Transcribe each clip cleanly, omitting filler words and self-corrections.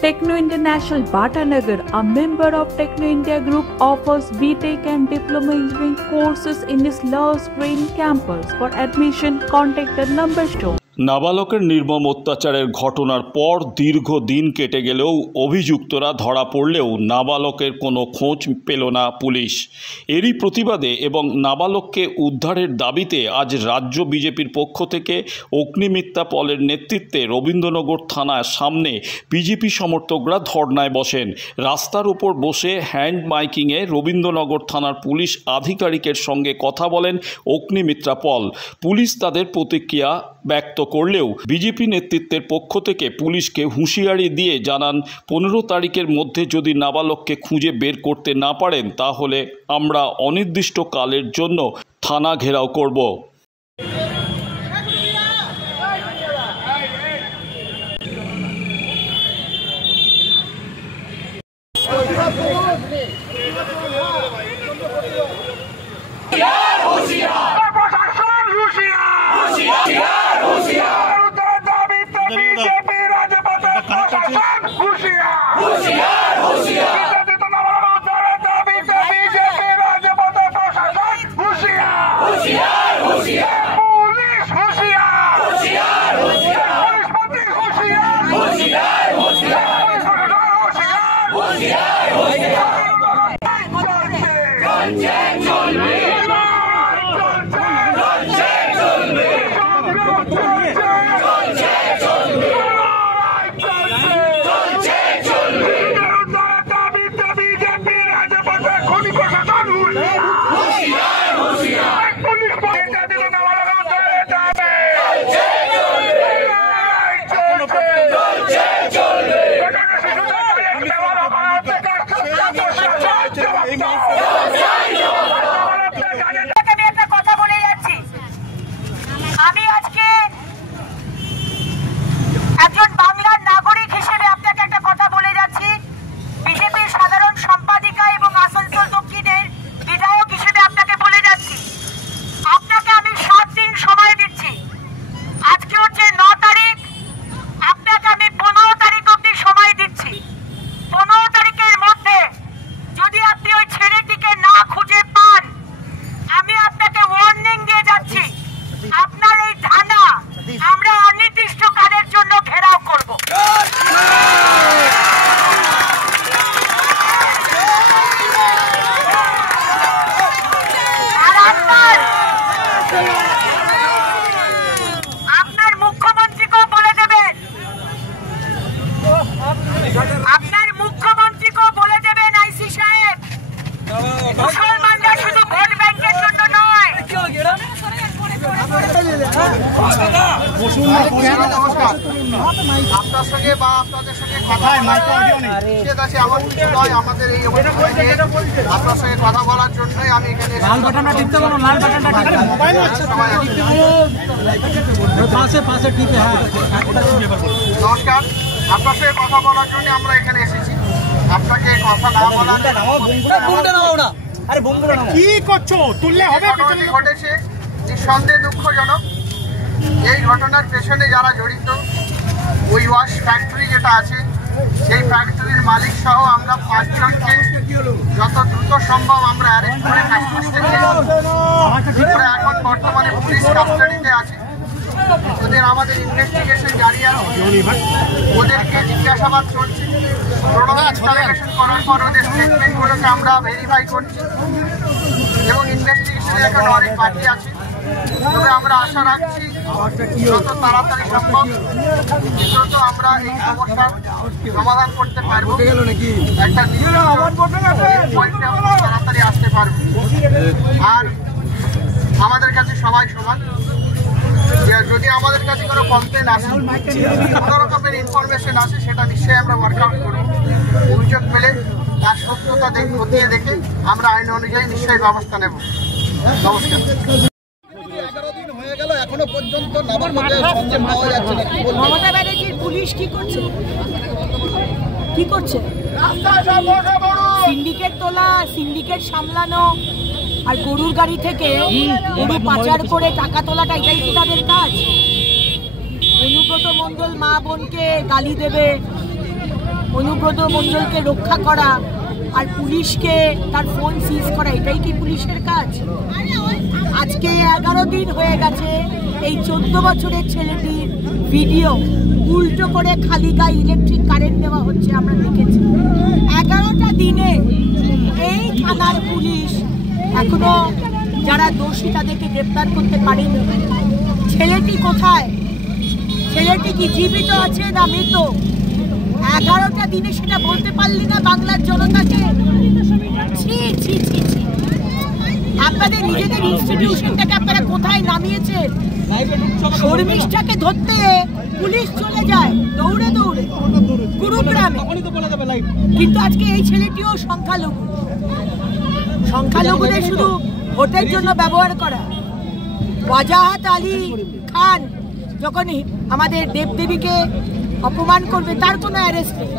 Techno International Bhatanagar, a member of Techno India Group, offers BTech and Diploma Engineering courses in its Lush Green campus. For admission, contact the number shown. নাবালকের নির্মম অত্যাচারের ঘটনার পর দীর্ঘদিন কেটে গেলেও অভিযুক্তরা ধরা পড়লেও নাবালকের কোনো খোঁজ পেল না পুলিশ। এরই প্রতিবাদে এবং নাবালককে উদ্ধারের দাবিতে আজ রাজ্য বিজেপির পক্ষ থেকে অগ্নিমিত্রা পলের নেতৃত্বে রবীন্দ্রনগর থানার সামনে বিজেপি সমর্থকরা ধর্নায় বসেন। রাস্তার উপর বসে হ্যান্ড মাইকিংয়ে রবীন্দ্রনগর থানার পুলিশ আধিকারিকের সঙ্গে কথা বলেন অগ্নিমিত্রা পল। পুলিশ তাদের প্রতিক্রিয়া ব্যক্ত করলেও বিজেপি নেতৃত্বের পক্ষ থেকে পুলিশকে হুঁশিয়ারি দিয়ে জানান 15 তারিখের মধ্যে যদি নাবালককে খুঁজে বের করতে না পারেন তাহলে আমরা অনির্দিষ্টকালের জন্য থানা ঘেরাও করব। আপনার সঙ্গে বা আপনাদের সঙ্গে কথা আমাদের এই আপনার সঙ্গে কথা বলার জন্যই আমি এখানে নমস্কার। আপনার সঙ্গে কথা বলার জন্য আমরা এখানে এসেছি। আপনাকে কথা না বলার কি করছো তুললে হবে ঘটেছে নিঃসন্দেহে দুঃখজনক। এই ঘটনার পেছনে যারা জড়িত ওই ওয়াশ ফ্যাক্টরি যেটা আছে সেই ফ্যাক্টরির মালিক সহ আমরা 5 জনকে যত দ্রুত সম্ভব আমরা অ্যারেস্ট করে কাস্টডিতে এখন বর্তমানে পুলিশ কাস্টডিতে আছে। ওদের আমাদের ইনভেস্টিগেশন জারি আছে, ওদেরকে জিজ্ঞাসাবাদ চলছে। ইনভেস্টিগেশন করার পর ওদের স্টেটমেন্টগুলোকে আমরা ভেরিফাই করছি এবং ইনভেস্টিগেশনে এখন অনেক বাকি আছে। তবে আমরা আশা রাখছি যত তাড়াতাড়ি সম্ভব দ্রুত আমরা এই সমস্যার সমাধান করতে পারবো। একটা তাড়াতাড়ি আসতে পারবো। আর আমাদের কাছে সবাই সমান। যদি আমাদের কাছে কোনো কমপ্লেন আসে, কোনো রকমের ইনফরমেশন আসে, সেটা নিশ্চয়ই আমরা ওয়ার্কআউট করবো। অভিযোগ পেলে তার সত্যতা খতিয়ে দেখে আমরা আইন অনুযায়ী নিশ্চয়ই ব্যবস্থা নেব। নমস্কার। 11 দিন হয়ে গেল এখনো পর্যন্ত নাবালকের সন্ধান পাওয়া যাচ্ছে না। মমতা ব্যানার্জির পুলিশ কি করছে? সিন্ডিকেট তোলা, সিন্ডিকেট সামলানো আর গরুর গাড়ি থেকে গরু পাচার করে টাকা তোলাটা এটাই কি তাদের কাজ? অনুব্রত মণ্ডল মা বোনকে গালি দেবে, অনুব্রত মণ্ডলকে রক্ষা করা আর পুলিশকে তার ফোন সিজ করা, এটাই কি পুলিশের কাজ? আজকে 11 দিন হয়ে গেছে এই 14 বছরের ছেলেটির ভিডিও উল্টো করে খালি গায়ে ইলেকট্রিক কারেন্ট দেওয়া হচ্ছে, আমরা দেখেছি। 11টা দিনে এই থানার পুলিশ এখনো যারা দোষী তাদেরকে গ্রেপ্তার করতে পারেনি। ছেলেটি কোথায়? ছেলেটি কি জীবিত আছে না মৃত? 11টা দিনে সেটা বলতে পারলি না বাংলার জনতাকে? ছি ছি ছি ছি, আপনাদের নিজেদের ইনস্টিটিউশনটাকে আপনারা কোথায় নামিয়েছেন? শর্মিষ্ঠাকে ধরতে পুলিশ চলে যায় দৌড়ে দৌড়ে গুরুগ্রামে, কিন্তু আজকে এই ছেলেটিও সংখ্যালঘু। সংখ্যালঘুদের শুধু ভোটের জন্য ব্যবহার করা। ওয়াজাহাত আলী খান যখন আমাদের দেবদেবীকে অপমান করবে তার কোনো অ্যারেস্ট নেই।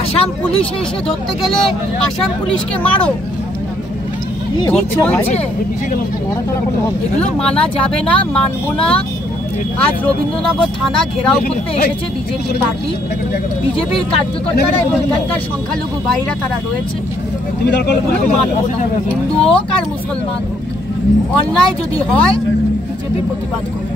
আসাম পুলিশ এসে ধরতে গেলে আসাম পুলিশকে মারো। কি চলছে? এগুলো মানা যাবে না, মানবো না। আজ রবীন্দ্রনগর থানা ঘেরাও করতে এসেছে বিজেপি পার্টি, বিজেপির কার্যকর্তারা এবং এখানকার সংখ্যালঘু ভাইরা তারা রয়েছে। মানবো না, হিন্দু হোক আর মুসলমান হোক, অন্যায় যদি হয় বিজেপি প্রতিবাদ করবে।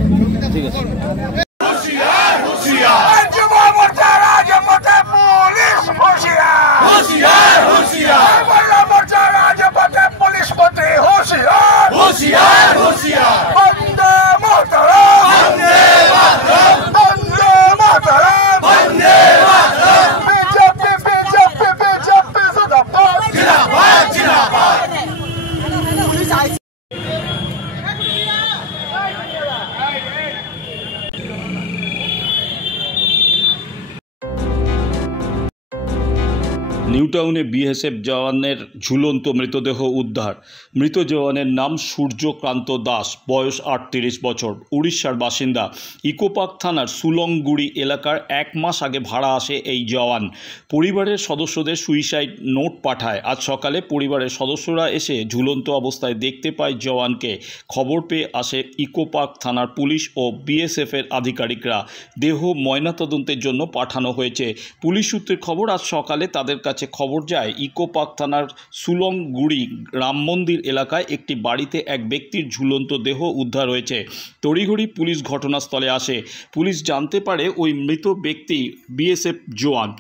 নিউটাউনে বিএসএফ জওয়ানের ঝুলন্ত মৃতদেহ উদ্ধার। মৃত জওয়ানের নাম সূর্যকান্ত দাস, বয়স 38 বছর, উড়িষ্যার বাসিন্দা। ইকোপার্ক থানার সুলংগুড়ি এলাকার 1 মাস আগে ভাড়া আসে এই জওয়ান। পরিবারের সদস্যদের সুইসাইড নোট পাঠায়। আজ সকালে পরিবারের সদস্যরা এসে ঝুলন্ত অবস্থায় দেখতে পায় জওয়ানকে। খবর পেয়ে আসে ইকোপার্ক থানার পুলিশ ও বিএসএফের আধিকারিকরা। দেহ ময়নাতদন্তের জন্য পাঠানো হয়েছে। পুলিশ সূত্রের খবর, আজ সকালে তাদের কাছে খবর যায় ইকোপার্ক থানার সুলংগুড়ি রাম মন্দির এলাকায় একটি বাড়িতে এক ব্যক্তির ঝুলন্ত দেহ উদ্ধার হয়েছে। তড়িঘড়ি পুলিশ ঘটনাস্থলে আসে। পুলিশ জানতে পারে ওই মৃত ব্যক্তি বিএসএফ জওয়ান।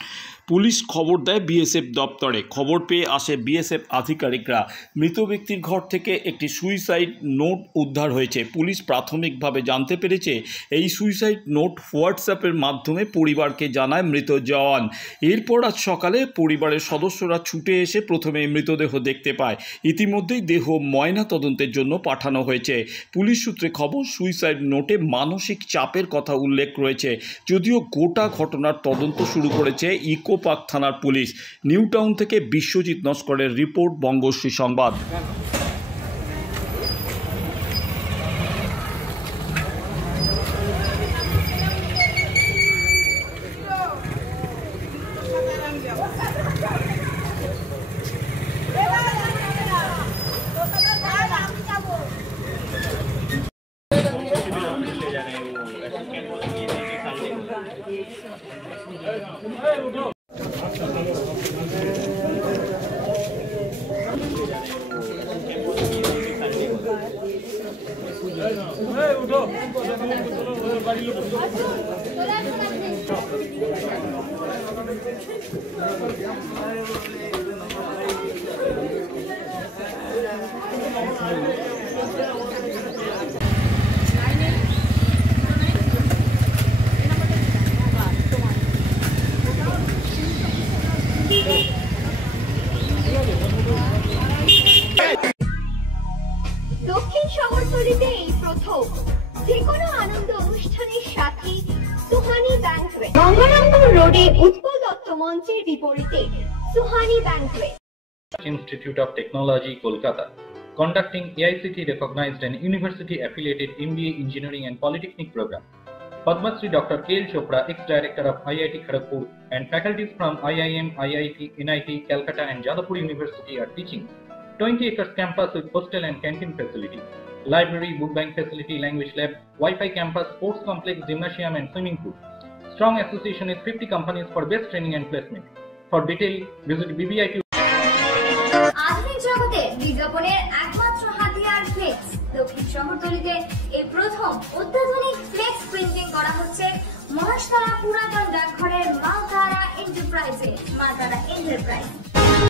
পুলিশ খবর দেয় বিএসএফ দপ্তরে। খবর পেয়ে আসে বিএসএফ আধিকারিকরা। মৃত ব্যক্তির ঘর থেকে একটি সুইসাইড নোট উদ্ধার হয়েছে। পুলিশ প্রাথমিকভাবে জানতে পেরেছে এই সুইসাইড নোট হোয়াটসঅ্যাপের মাধ্যমে পরিবারকে জানায় মৃত জওয়ান। এরপর আজ সকালে পরিবারের সদস্যরা ছুটে এসে প্রথমে মৃতদেহ দেখতে পায়। ইতিমধ্যেই দেহ ময়না তদন্তের জন্য পাঠানো হয়েছে। পুলিশ সূত্রে খবর, সুইসাইড নোটে মানসিক চাপের কথা উল্লেখ রয়েছে। যদিও গোটা ঘটনার তদন্ত শুরু করেছে ইকোপার্ক থানার পুলিশ। নিউটাউন থেকে বিশ্বজিৎ নস্করের রিপোর্ট, বঙ্গশ্রী সংবাদ। দক্ষিণ শহরতলিতে এই প্রথম যেকোনো আনন্দ অনুষ্ঠানের সাথে সুহানি ব্যাংকুয়েট, গঙ্গারামপুর রোডে উৎপল দত্ত মঞ্চের বিপরীতে Suhani banquet. Institute of Technology, Kolkata, conducting AICT recognized and university affiliated MBA Engineering and Polytechnic program. Padma Shri Dr. K.L. Chopra, ex-director of IIT Kharagpur, and faculties from IIM, IIT, NIT, Calcutta and Jadavpur University are teaching. 20 acres campus with hostel and canteen facility, library, book bank facility, language lab, Wi-Fi campus, sports complex, gymnasium and swimming pool. Strong association with 50 companies for best training and placement. For detail, visit BBIQ. আধুনিক জগতে বিজ্ঞাপনের একমাত্র হাতিয়ার flakes. দক্ষিণ শহরতলিতে এই প্রথম অত্যাধুনিক flakes printing করা হচ্ছে মহাশতলা পুরাতন ডাকঘরের মা তারা এন্টারপ্রাইজে।